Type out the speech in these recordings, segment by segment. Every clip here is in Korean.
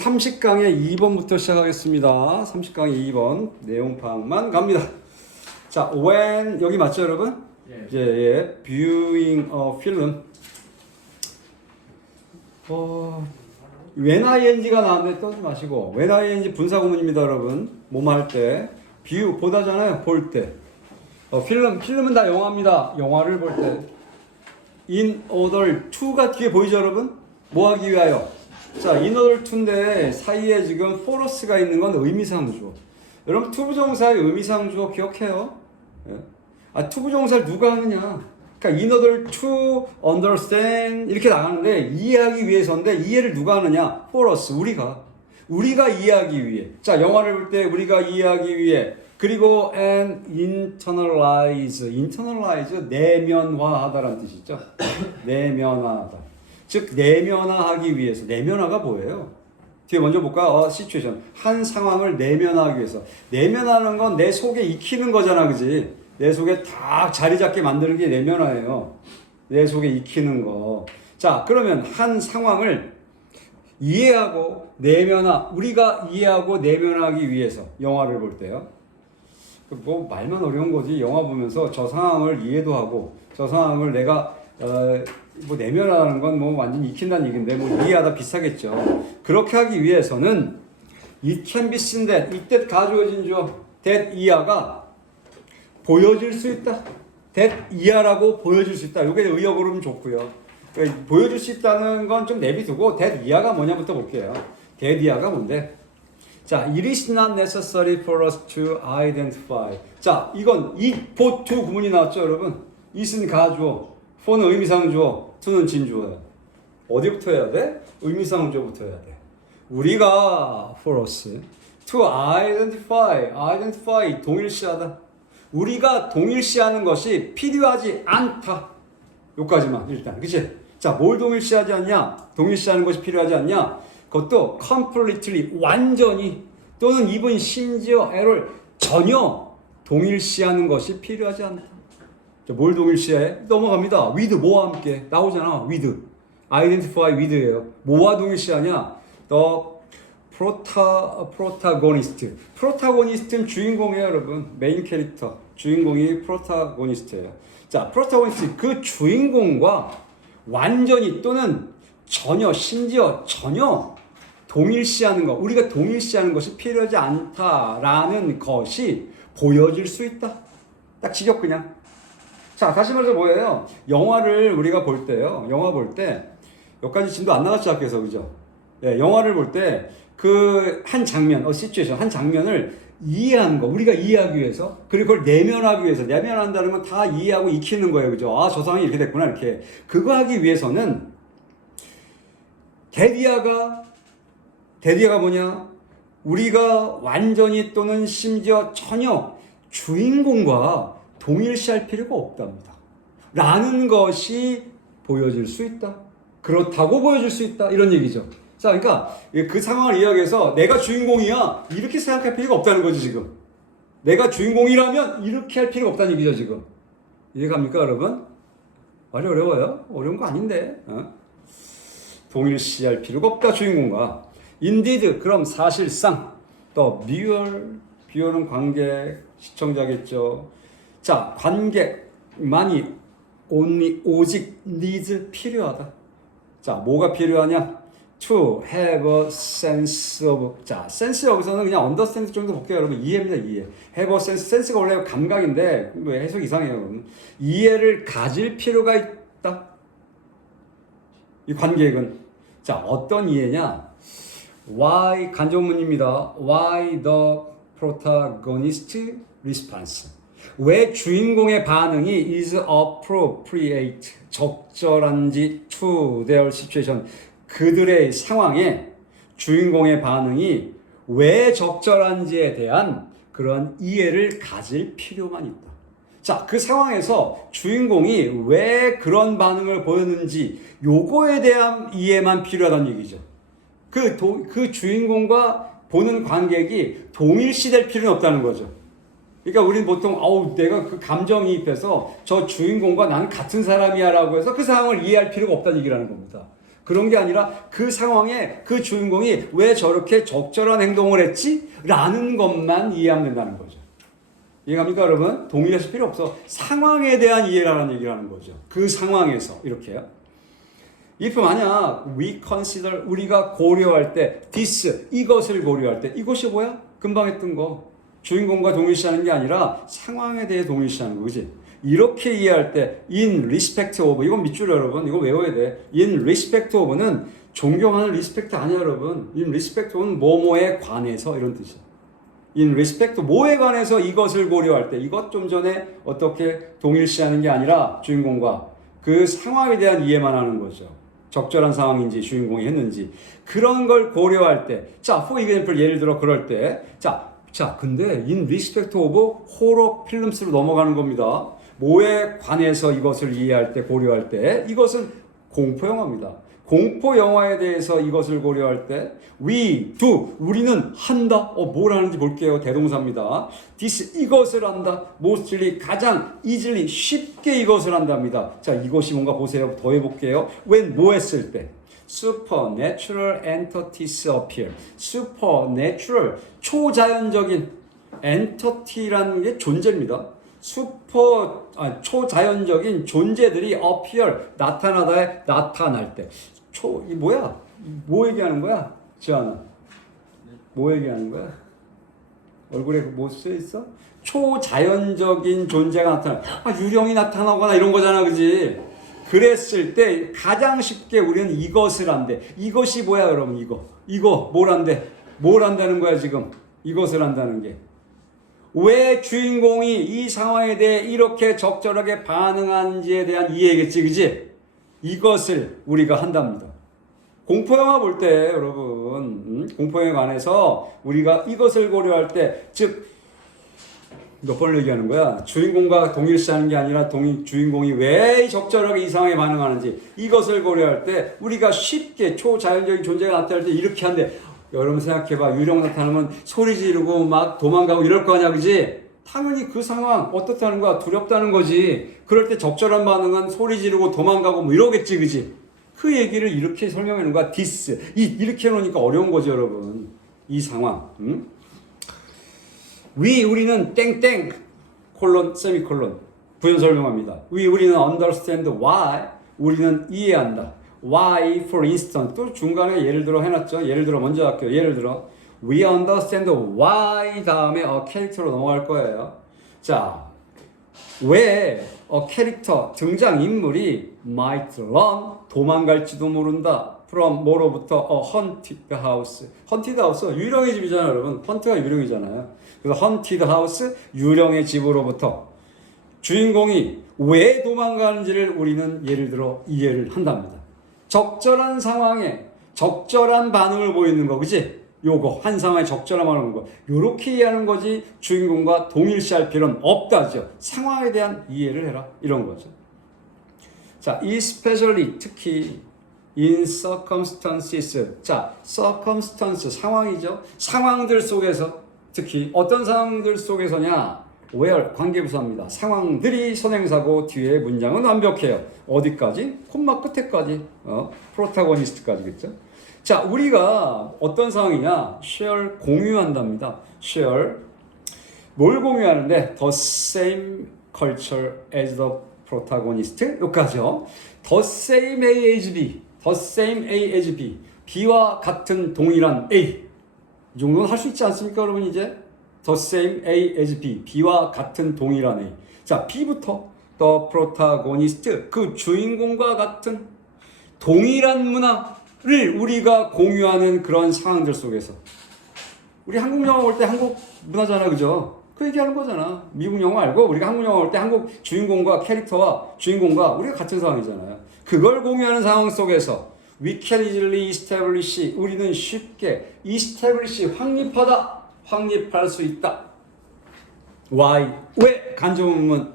30강의 2번부터 시작하겠습니다. 30강의 2번 내용 파악만 갑니다. 자, when 여기 맞죠, 여러분? 예. 예, viewing a film. when ing가 나왔는데 떠지 마시고 when ing 분사구문입니다, 여러분. 뭐뭐 할 때 view 보다잖아요, 볼 때. 필름은 다 영화입니다. 영화를 볼 때. in order to가 뒤에 보이죠, 여러분? 뭐 하기 위하여? 자, in order to인데 사이에 지금 for us가 있는 건 의미상주어. 여러분 투부정사의 의미상주어 기억해요? 예? 투부정사를 누가 하느냐? 그러니까 in order to understand 이렇게 나가는데 이해하기 위해서인데 이해를 누가 하느냐? for us, 우리가 이해하기 위해. 자, 영화를 볼 때 우리가 이해하기 위해. 그리고 and internalize 내면화하다라는 뜻이죠. 내면화하다. 즉 내면화하기 위해서. 내면화가 뭐예요? 뒤에 먼저 볼까? situation. 한 상황을 내면화하기 위해서. 내면화하는 건 내 속에 익히는 거잖아, 그지? 내 속에 딱 자리 잡게 만드는 게 내면화예요. 내 속에 익히는 거. 자, 그러면 한 상황을 이해하고 내면화, 우리가 이해하고 내면화하기 위해서 영화를 볼 때요. 뭐 말만 어려운 거지. 영화 보면서 저 상황을 이해도 하고 저 상황을 내가 뭐 내면화하는 건 뭐 완전 익힌다는 얘기인데 뭐 이해하다 비슷하겠죠. 그렇게 하기 위해서는 it can be seen that 이때 가주어진 주어 that 이하가 보여질 수 있다. that 이하라고 보여질 수 있다. 이게 의역으로는 좋고요. 그러니까 보여줄 수 있다는 건 좀 내비두고 that 이하가 뭐냐부터 볼게요. that 이하가 뭔데? 자, it is not necessary for us to identify. 자, 이건 it, for, to 구문이 나왔죠, 여러분? it은 가주어, for는 의미상주어, to는 진주어야. 어디부터 해야 돼? 의미상주어부터 해야 돼. 우리가 for us to identify 동일시하다. 우리가 동일시하는 것이 필요하지 않다. 요까지만 일단, 그치? 자, 뭘 동일시하지 않냐? 동일시하는 것이 필요하지 않냐? 그것도 completely, 완전히, 또는 even 심지어 애를 전혀 동일시하는 것이 필요하지 않다. 자, 뭘 동일시해? 넘어갑니다. with, 뭐와 함께. 나오잖아, with. identify with예요. 뭐와 동일시하냐? the protagonist. protagonist는 주인공이에요, 여러분. 메인 캐릭터. 주인공이 protagonist예요. 자, protagonist, 그 주인공과 완전히 또는 전혀, 심지어 전혀 동일시하는 것, 우리가 동일시하는 것이 필요하지 않다라는 것이 보여질 수 있다. 딱 직역 그냥. 자, 다시 말해서 뭐예요? 영화를 우리가 볼 때요. 영화 볼 때 여기까지 진도 안 나갔죠, 학교에서, 그죠? 예, 영화를 볼 때 그 한 장면, 시츄에이션, 한 장면을 이해하는 거, 우리가 이해하기 위해서, 그리고 그걸 내면하기 위해서, 내면한다는 건 다 이해하고 익히는 거예요, 그죠? 아, 저 상황이 이렇게 됐구나, 이렇게. 그거 하기 위해서는 데디아가 뭐냐? 우리가 완전히 또는 심지어 전혀 주인공과 동일시할 필요가 없답니다. 라는 것이 보여질 수 있다. 그렇다고 보여줄 수 있다. 이런 얘기죠. 자, 그러니까 그 상황을 이야기해서 내가 주인공이야. 이렇게 생각할 필요가 없다는 거지, 지금. 내가 주인공이라면 이렇게 할 필요가 없다는 얘기죠, 지금. 이해갑니까, 여러분? 말이 어려워요? 어려운 거 아닌데. 동일시할 필요가 없다, 주인공과. indeed, 그럼 사실상 또 viewer는 관객, 시청자겠죠. 자, 관객만이 only, 오직 needs, 필요하다. 자, 뭐가 필요하냐? to have a sense of. 자, sense 여기서는 그냥 understand 정도 볼게요, 여러분. 이해입니다, 이해. have a sense, sense가 원래 감각인데 왜 해석 이상해요, 여러분. 이해를 가질 필요가 있다. 이 관객은. 자, 어떤 이해냐? Why, 간접문입니다. Why the protagonist response? 왜 주인공의 반응이 is appropriate, 적절한지 to their situation, 그들의 상황에 주인공의 반응이 왜 적절한지에 대한 그런 이해를 가질 필요만 있다. 자, 그 상황에서 주인공이 왜 그런 반응을 보였는지 요거에 대한 이해만 필요하다는 얘기죠. 그 주인공과 보는 관객이 동일시될 필요는 없다는 거죠. 그러니까 우리는 보통 내가 그 감정이입해서 저 주인공과 나는 같은 사람이야 라고 해서 그 상황을 이해할 필요가 없다는 얘기를 하는 겁니다. 그런 게 아니라 그 상황에 그 주인공이 왜 저렇게 적절한 행동을 했지? 라는 것만 이해하면 된다는 거죠. 이해갑니까, 여러분? 동의하실 필요 없어. 상황에 대한 이해라는 얘기를 하는 거죠. 그 상황에서 이렇게요. if 만약 we consider 우리가 고려할 때 this 이것을 고려할 때 이것이 뭐야? 금방 했던 거. 주인공과 동일시하는 게 아니라 상황에 대해 동일시하는 거지. 이렇게 이해할 때 in respect of 이건 밑줄 여러분 이거 외워야 돼. in respect of는 존경하는 respect 아니야 여러분. in respect of는 뭐뭐에 관해서 이런 뜻이야. in respect 뭐에 관해서 이것을 고려할 때 이것 좀 전에 어떻게 동일시하는 게 아니라 주인공과 그 상황에 대한 이해만 하는 거죠. 적절한 상황인지 주인공이 했는지 그런 걸 고려할 때 자, for example 예를 들어 그럴 때 자, 근데 in respect of 호러 필름스로 넘어가는 겁니다. 뭐에 관해서 이것을 이해할 때 고려할 때 이것은 공포 영화입니다. 공포 영화에 대해서 이것을 고려할 때 we do 우리는 한다. 뭘 하는지 볼게요. 대동사입니다. this 이것을 한다. mostly 가장 easily 쉽게 이것을 한답니다. 자, 이것이 뭔가 보세요. 더 해볼게요. when 뭐 했을 때 supernatural entities appear. supernatural 초자연적인 entity라는 게 존재입니다. 초자연적인 존재들이 appear 나타나다에 나타날 때 이 뭐야? 뭐 얘기하는 거야? 지안아 뭐 얘기하는 거야? 얼굴에 뭐 써있어? 초자연적인 존재가 나타나 유령이 나타나거나 이런 거잖아 그지? 그랬을 때 가장 쉽게 우리는 이것을 한대. 이것이 뭐야 여러분? 이거 뭘 한대? 뭘 한다는 거야 지금? 이것을 한다는 게 왜 주인공이 이 상황에 대해 이렇게 적절하게 반응하는지에 대한 이해겠지 그지? 이것을 우리가 한답니다. 공포영화 볼 때 여러분 공포영화에 관해서 우리가 이것을 고려할 때 즉 몇 번을 얘기하는 거야? 주인공과 동일시하는 게 아니라 주인공이 왜 적절하게 이 상황에 반응하는지 이것을 고려할 때 우리가 쉽게 초자연적인 존재가 나타날 때 이렇게 한대. 여러분 생각해봐. 유령 나타나면 소리 지르고 막 도망가고 이럴 거 아니야 그지? 당연히 그 상황 어떻다는 거야? 두렵다는 거지. 그럴 때 적절한 반응은 소리 지르고 도망가고 뭐 이러겠지 그지? 그 얘기를 이렇게 설명해 놓은 거야. this 이렇게 해놓으니까 어려운 거죠 여러분. 이 상황 우리는 땡땡 콜론 세미콜론 부연 설명합니다. 우리는 understand why 우리는 이해한다. why for instance 또 중간에 예를 들어 해놨죠. 예를 들어 먼저 할게요. 예를 들어 we understand why 다음에 캐릭터로 넘어갈 거예요. 자, 왜 캐릭터 등장인물이 might run 도망갈지도 모른다. from 뭐로부터 haunted house. haunted house 유령의 집이잖아요 여러분. 헌트가 유령이잖아요. 그래서 haunted house 유령의 집으로부터 주인공이 왜 도망가는지를 우리는 예를 들어 이해를 한답니다. 적절한 상황에 적절한 반응을 보이는 거 그치? 요거 한 상황에 적절한 반응을 보이는 거 요렇게 이해하는 거지 주인공과 동일시할 필요는 없다죠. 상황에 대한 이해를 해라 이런 거죠. 자, especially 특히 in circumstances 자, circumstance 상황이죠. 상황들 속에서 특히 어떤 상황들 속에서냐 where 관계부사입니다. 상황들이 선행사고 뒤에 문장은 완벽해요. 어디까지? 콤마 끝에까지 프로타고니스트까지겠죠. 자, 우리가 어떤 상황이냐 share 공유한답니다. share 뭘 공유하는데 the same culture as the protagonist 여기까지요. the same A as B the same A as B B와 같은 동일한 A 이 정도는 할 수 있지 않습니까 여러분 이제 the same A as B B와 같은 동일한 A 자 B부터 the protagonist 그 주인공과 같은 동일한 문화를 우리가 공유하는 그런 상황들 속에서 우리 한국 영화 볼 때 한국 문화잖아 그죠? 그 얘기하는 거잖아. 미국 영화 말고 우리가 한국 영화 볼 때 한국 주인공과 캐릭터와 주인공과 우리가 같은 상황이잖아요. 그걸 공유하는 상황 속에서 we can easily establish 우리는 쉽게 establish 확립할 수 있다. Why? 왜? 간접문문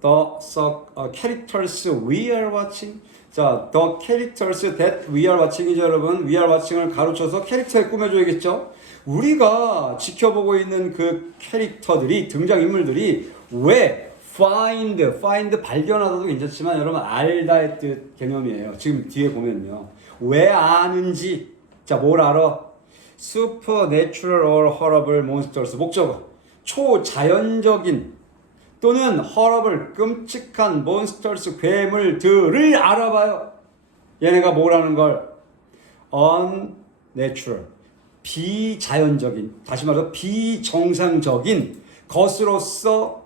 the characters we are watching 자, the characters that we are watching이죠 여러분. we are watching을 가로쳐서 캐릭터에 꾸며줘야겠죠. 우리가 지켜보고 있는 그 캐릭터들이 등장인물들이 왜 find 발견하다도 괜찮지만 여러분 알다의 뜻 개념이에요. 지금 뒤에 보면요. 왜 아는지. 자, 뭘 알아? Supernatural or horrible monsters. 목적어. 초자연적인 또는 horrible, 끔찍한 monsters, 괴물들을 알아봐요. 얘네가 뭐라는 걸? unnatural, 비자연적인, 다시 말해서 비정상적인 것으로서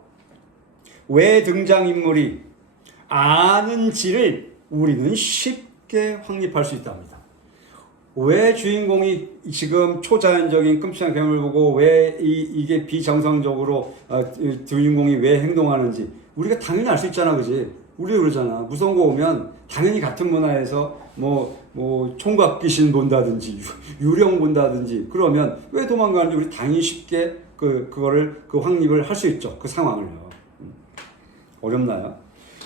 왜 등장인물이 아는지를 우리는 쉽게 확립할 수 있답니다. 왜 주인공이 지금 초자연적인 끔찍한 괴물을 보고 왜 이게 비정상적으로 주인공이 왜 행동하는지 우리가 당연히 알 수 있잖아, 그지? 우리도 그러잖아. 무서운 거 오면 당연히 같은 문화에서 뭐 총각 귀신 본다든지 유령 본다든지 그러면 왜 도망가는지 우리 당연히 쉽게 그거를 확립을 할 수 있죠. 그 상황을요. 어렵나요?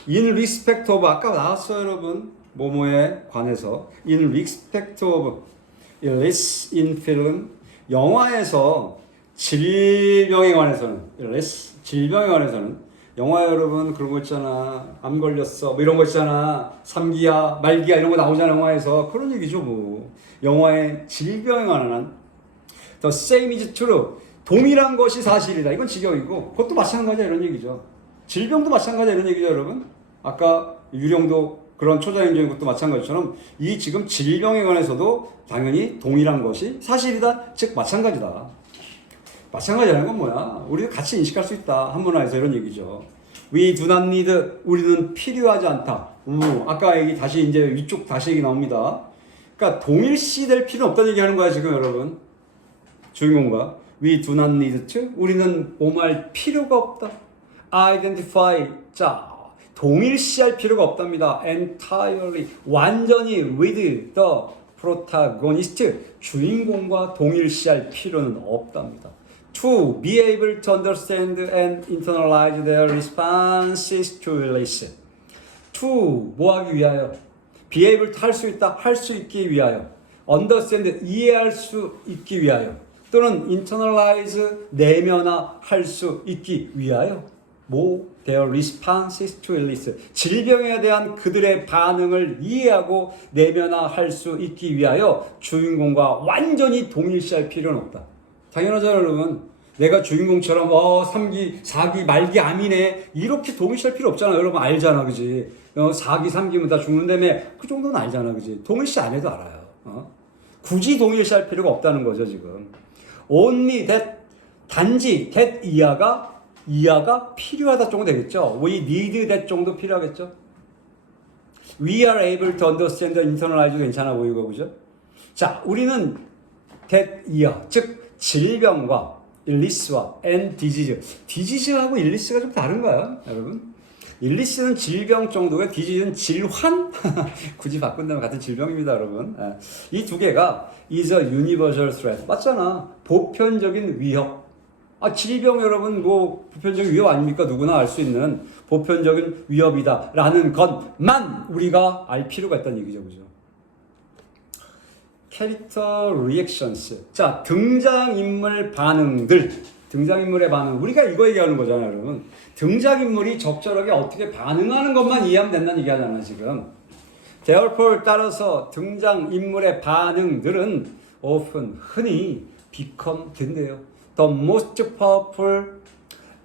In respect of 아까 나왔어요, 여러분. 뭐뭐에 관해서 in respect of illness in film 영화에서 질병에 관해서는 illness 질병에 관해서는 영화 여러분 그런 거 있잖아. 암 걸렸어. 뭐 이런 거 있잖아. 삼기야, 말기야 이런 거 나오잖아. 영화에서. 그런 얘기죠, 뭐. 영화의 질병에 관한 the same is true. 동일한 것이 사실이다. 이건 직역이고 그것도 마찬가지야 이런 얘기죠. 질병도 마찬가지야 이런 얘기죠, 여러분. 아까 유령도 그런 초자연적인 것도 마찬가지처럼 이 지금 질병에 관해서도 당연히 동일한 것이 사실이다. 즉 마찬가지다. 마찬가지라는 건 뭐야? 우리도 같이 인식할 수 있다. 한 문화에서 이런 얘기죠. We do not need, 우리는 필요하지 않다. 아까 얘기 다시 이제 위쪽 다시 얘기 나옵니다. 그러니까 동일시될 필요는 없다는 얘기 하는 거야 지금 여러분. 주인공과 We do not need to, 우리는 오말 필요가 없다. Identify, 자 동일시할 필요가 없답니다. Entirely, 완전히 with the protagonist, 주인공과 동일시할 필요는 없답니다. To be able to understand and internalize their responses to illness. To 뭐하기 위하여? Be able to 할 수 있다, 할 수 있기 위하여. Understand 이해할 수 있기 위하여. 또는 internalize 내면화할 수 있기 위하여. their responses to illness. 질병에 대한 그들의 반응을 이해하고 내면화할 수 있기 위하여 주인공과 완전히 동일시할 필요는 없다. 당연하잖아요, 여러분. 내가 주인공처럼 3기, 4기, 말기, 암이네 이렇게 동일시할 필요 없잖아. 여러분 알잖아, 그지? 4기, 3기면 다 죽는다며 그 정도는 알잖아, 그지? 동일시 안 해도 알아요. 굳이 동일시할 필요가 없다는 거죠, 지금. Only that, 단지 that 이하가 필요하다 정도 되겠죠. We need that 정도 필요하겠죠. We are able to understand and internalize 괜찮아 보이고, 그죠? 자, 우리는 that 이하, 즉 질병과 illness와 and disease. disease하고 illness가 좀 다른가요, 여러분? illness는 질병 정도고요. disease는 질환? 굳이 바꾼다면 같은 질병입니다, 여러분. 이 두 개가 is a universal threat. 맞잖아. 보편적인 위협. 질병 여러분 보편적인 위협 아닙니까? 누구나 알 수 있는 보편적인 위협이다라는 것만 우리가 알 필요가 있다는 얘기죠, 그죠? 캐릭터 리액션스. 자, 등장인물 반응들. 등장인물의 반응. 우리가 이거 얘기하는 거잖아요, 여러분. 등장인물이 적절하게 어떻게 반응하는 것만 이해하면 된다는 얘기 하잖아, 지금. therefore, 따라서 등장인물의 반응들은 often, 흔히 become 된대요. The most powerful,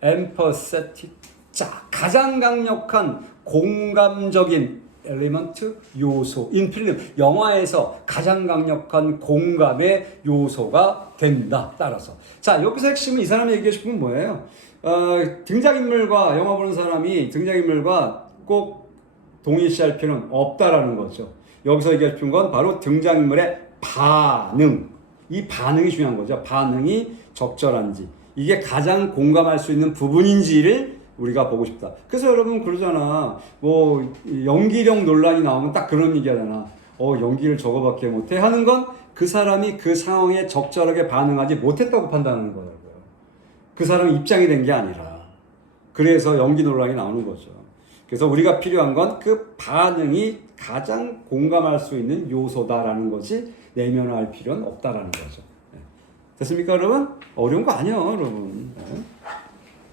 empathetic. 자, 가장 강력한 공감적인 엘리먼트 요소 in film 영화에서 가장 강력한 공감의 요소가 된다. 따라서 자 여기서 핵심은 이 사람이 얘기하고 싶은 건 뭐예요? 등장인물과 영화 보는 사람이 등장인물과 꼭 동일시할 필요는 없다라는 거죠. 여기서 얘기하고 싶은 건 바로 등장인물의 반응. 이 반응이 중요한 거죠. 반응이 적절한지 이게 가장 공감할 수 있는 부분인지를 우리가 보고 싶다. 그래서 여러분 그러잖아. 연기력 논란이 나오면 딱 그런 얘기 하잖아. 연기를 저거밖에 못해 하는 건 그 사람이 그 상황에 적절하게 반응하지 못했다고 판단하는 거예요. 그 사람이 입장이 된 게 아니라. 그래서 연기 논란이 나오는 거죠. 그래서 우리가 필요한 건 그 반응이 가장 공감할 수 있는 요소다라는 것이 내면화할 필요는 없다라는 거죠. 됐습니까, 여러분? 어려운 거 아니에요, 여러분.